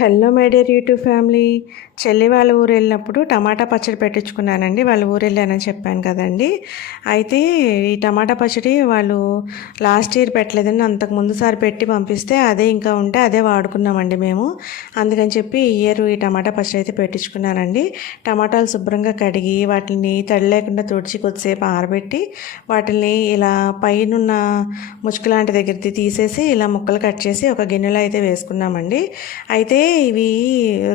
Hello my dear YouTube family. చెల్లి వాళ్ళ ఊరు వెళ్ళినప్పుడు టమాటా పచ్చడి పెట్టించుకున్నానండి. వాళ్ళ ఊరు వెళ్ళానని చెప్పాను కదండి. అయితే ఈ టమాటా పచ్చడి వాళ్ళు లాస్ట్ ఇయర్ పెట్టలేదని అంతకు ముందుసారి పెట్టి పంపిస్తే అదే ఇంకా ఉంటే అదే వాడుకున్నామండి మేము. అందుకని చెప్పి ఈ ఇయర్ ఈ టమాటా పచ్చడి అయితే పెట్టించుకున్నానండి. టమాటాలు శుభ్రంగా కడిగి వాటిని తడి లేకుండా తుడిచి కొద్దిసేపు ఆరబెట్టి వాటిని ఇలా పైనున్న ముచ్చుకు లాంటి దగ్గరికి తీసేసి ఇలా ముక్కలు కట్ చేసి ఒక గిన్నెలో అయితే వేసుకున్నామండి. అయితే ఇవి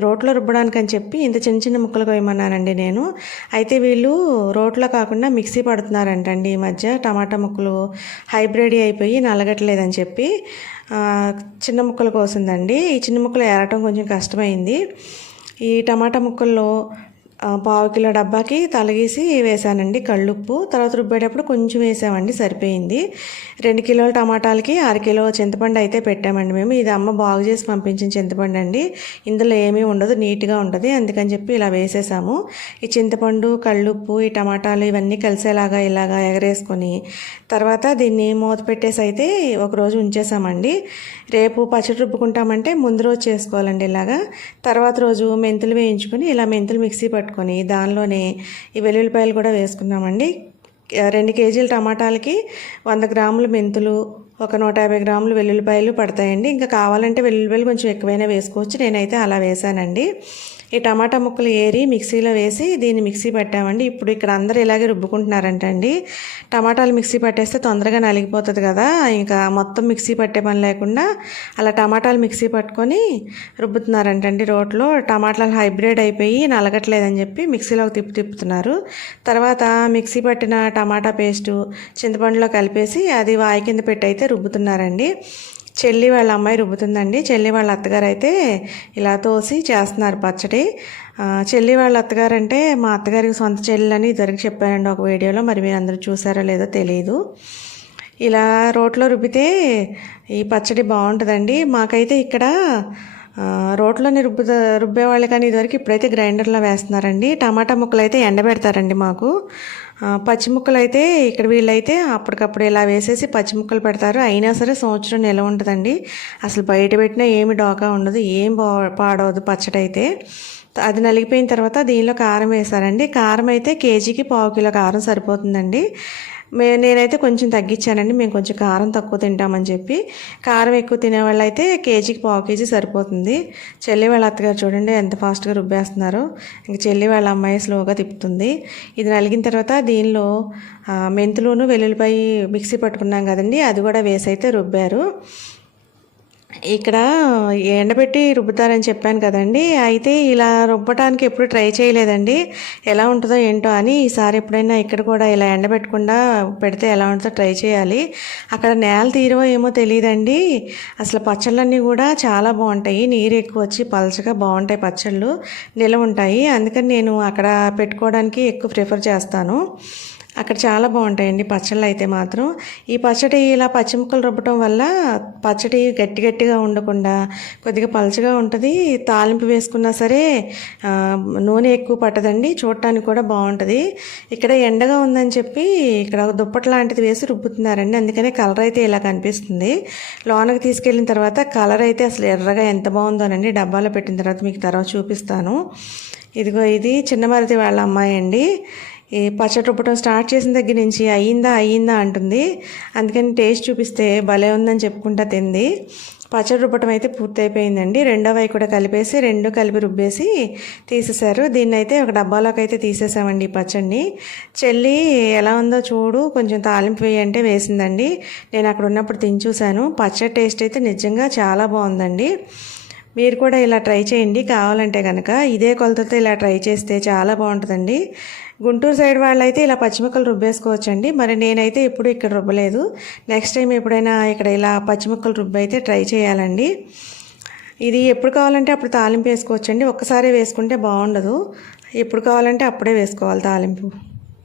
రోట్లో రుబ్బడానికి అని చెప్పి ఇంత చిన్న చిన్న ముక్కలు కోయమన్నానండి నేను. అయితే వీళ్ళు రోట్లో కాకుండా మిక్సీ పడుతున్నారంటండి ఈ మధ్య. టమాటా ముక్కలు హైబ్రిడ్ అయిపోయి నలగట్లేదని చెప్పి చిన్న ముక్కలు కోసిందండి. ఈ చిన్న ముక్కలు ఏరటం కొంచెం కష్టమైంది. ఈ టమాటా ముక్కల్లో పావు కిలో డబ్బాకి తలగీసి వేసానండి కళ్ళుప్పు. తర్వాత రుబ్బేటప్పుడు కొంచెం వేసామండి సరిపోయింది. రెండు కిలోల టమాటాలకి అర కిలో చింతపండు అయితే పెట్టామండి మేము. ఇది అమ్మ బాగు చేసి పంపించిన చింతపండు అండి. ఇందులో ఏమీ ఉండదు నీట్గా ఉంటుంది. అందుకని చెప్పి ఇలా వేసేసాము. ఈ చింతపండు కళ్ళుప్పు ఈ టమాటాలు ఇవన్నీ కలిసేలాగా ఇలాగా ఎగరేసుకొని తర్వాత దీన్ని మూత పెట్టేసి అయితే ఒకరోజు ఉంచేసామండి. రేపు పచ్చడి రుబ్బుకుంటామంటే ముందు రోజు చేసుకోవాలండి ఇలాగా. తర్వాత రోజు మెంతులు వేయించుకొని ఇలా మెంతులు మిక్సీ పట్టు పట్టుకొని దానిలోనే ఈ వెల్లుల్లిపాయలు కూడా వేసుకున్నామండి. రెండు కేజీల టమాటాలకి వంద గ్రాముల మెంతులు ఒక నూట యాభై గ్రాములు వెల్లుల్లిపాయలు పడతాయండి. ఇంకా కావాలంటే వెల్లుల్లిపాయలు కొంచెం ఎక్కువైనా వేసుకోవచ్చు. నేనైతే అలా వేసానండి ఈ టమాటా ముక్కలు ఏరి మిక్సీలో వేసి దీన్ని మిక్సీ పెట్టామండి. ఇప్పుడు ఇక్కడ అందరూ ఇలాగే రుబ్బుకుంటున్నారంటండి. టమాటాలు మిక్సీ పట్టేస్తే తొందరగా నలిగిపోతుంది కదా. ఇంకా మొత్తం మిక్సీ పట్టే పని లేకుండా అలా టమాటాలు మిక్సీ పట్టుకొని రుబ్బుతున్నారంటండి రోట్లో. టమాటాలు హైబ్రిడ్ అయిపోయి నలగట్లేదని చెప్పి మిక్సీలో తిప్పు తిప్పుతున్నారు. తర్వాత మిక్సీ పట్టిన టమాటా పేస్టు చింతపండులో కలిపేసి అది వాయి కింద పెట్టి అయితే రుబ్బుతున్నారండి. చెల్లి వాళ్ళ అమ్మాయి రుబ్బుతుందండి. చెల్లి వాళ్ళ అత్తగారు అయితే ఇలా తోసి చేస్తున్నారు పచ్చడి. చెల్లి వాళ్ళ అత్తగారు అంటే మా అత్తగారికి సొంత చెల్లి ఇద్దరికి చెప్పానండి ఒక వీడియోలో. మరి మీరు అందరూ చూసారో లేదో తెలియదు ఇలా రోట్లో రుబ్బితే ఈ పచ్చడి బాగుంటుందండి. మాకైతే ఇక్కడ రోట్లోనే రుబ్బు రుబ్బేవాళ్ళు కానీ ఇదివరకు ఇప్పుడైతే గ్రైండర్లో వేస్తున్నారండి. టమాటా ముక్కలు అయితే ఎండబెడతారండి మాకు. పచ్చి ముక్కలు అయితే ఇక్కడ వీళ్ళైతే అప్పటికప్పుడు ఇలా వేసేసి పచ్చి ముక్కలు పెడతారు. అయినా సరే సంవత్సరం నిల ఉంటుందండి అసలు బయట పెట్టినా ఏమి డోకా ఉండదు. ఏం పాడవదు పచ్చడి అయితే అది నలిగిపోయిన తర్వాత దీనిలో కారం వేసారండి. కారం అయితే కేజీకి పావు కిలో కారం సరిపోతుందండి. మే నేనైతే కొంచెం తగ్గించానండి. మేము కొంచెం కారం తక్కువ తింటామని చెప్పి. కారం ఎక్కువ తినేవాళ్ళు అయితే కేజీకి పావు కేజీ సరిపోతుంది. చెల్లి వాళ్ళ అత్తగారు చూడండి ఎంత ఫాస్ట్గా రుబ్బేస్తున్నారు. ఇంక చెల్లి వాళ్ళ అమ్మాయి స్లోగా తిప్పుతుంది. ఇది నలిగిన తర్వాత దీనిలో మెంతులోను వెల్లుల్లిపాయ మిక్సీ పట్టుకున్నాం కదండి. అది కూడా వేసి అయితే రుబ్బారు. ఇక్కడ ఎండబెట్టి రుబ్బుతారని చెప్పాను కదండి. అయితే ఇలా రుబ్బటానికి ఎప్పుడు ట్రై చేయలేదండి. ఎలా ఉంటుందో ఏంటో అని ఈసారి ఎప్పుడైనా ఇక్కడ కూడా ఇలా ఎండబెట్టకుండా పెడితే ఎలా ఉంటుందో ట్రై చేయాలి. అక్కడ నేల తీరవో ఏమో తెలియదండి అసలు పచ్చళ్ళన్నీ కూడా చాలా బాగుంటాయి. నీరు ఎక్కువ వచ్చి పలచగా బాగుంటాయి పచ్చళ్ళు. నిలవ ఉంటాయి. అందుకని నేను అక్కడ పెట్టుకోవడానికి ఎక్కువ ప్రిఫర్ చేస్తాను. అక్కడ చాలా బాగుంటాయండి పచ్చళ్ళు అయితే మాత్రం. ఈ పచ్చడి ఇలా పచ్చిముక్కలు రుబ్బటం వల్ల పచ్చడి గట్టి గట్టిగా ఉండకుండా కొద్దిగా పలచగా ఉంటుంది. తాలింపు వేసుకున్నా సరే నూనె ఎక్కువ పట్టదండి. చూడటానికి కూడా బాగుంటుంది. ఇక్కడ ఎండగా ఉందని చెప్పి ఇక్కడ దుప్పట లాంటిది వేసి రుబ్బుతున్నారండి. అందుకనే కలర్ అయితే ఇలా కనిపిస్తుంది. లోనకి తీసుకెళ్ళిన తర్వాత కలర్ అయితే అసలు ఎర్రగా ఎంత బాగుందోనండి. డబ్బాలో పెట్టిన తర్వాత మీకు తర్వాత చూపిస్తాను. ఇదిగో ఇది చిన్నమరిది వాళ్ళ అమ్మాయి అండి. ఈ పచ్చడి రుబ్బటం స్టార్ట్ చేసిన దగ్గర నుంచి అయ్యిందా అయ్యిందా అంటుంది. అందుకని టేస్ట్ చూపిస్తే భలే ఉందని చెప్పుకుంటా తింది. పచ్చడి రుబ్బటం అయితే పూర్తయిపోయిందండి. రెండో కూడా కలిపేసి రెండు కలిపి రుబ్బేసి తీసేశారు. దీన్ని అయితే ఒక డబ్బాలోకి అయితే తీసేసామండి ఈ పచ్చడిని. చెల్లి ఎలా ఉందో చూడు కొంచెం తాలింపు వేయంటే వేసిందండి. నేను అక్కడ ఉన్నప్పుడు తిని చూశాను. పచ్చడి టేస్ట్ అయితే నిజంగా చాలా బాగుందండి. మీరు కూడా ఇలా ట్రై చేయండి. కావాలంటే కనుక ఇదే కొలతతో ఇలా ట్రై చేస్తే చాలా బాగుంటుందండి. గుంటూరు సైడ్ వాళ్ళైతే ఇలా పచ్చిమిక్కలు రుబ్బేసుకోవచ్చండి. మరి నేనైతే ఇప్పుడు ఇక్కడ రుబ్బలేదు. నెక్స్ట్ టైం ఎప్పుడైనా ఇక్కడ ఇలా పచ్చిమిక్కలు రుబ్బైతే అయితే ట్రై చేయాలండి. ఇది ఎప్పుడు కావాలంటే అప్పుడు తాలింపు వేసుకోవచ్చండి. ఒక్కసారి వేసుకుంటే బాగుండదు. ఎప్పుడు కావాలంటే అప్పుడే వేసుకోవాలి తాలింపు.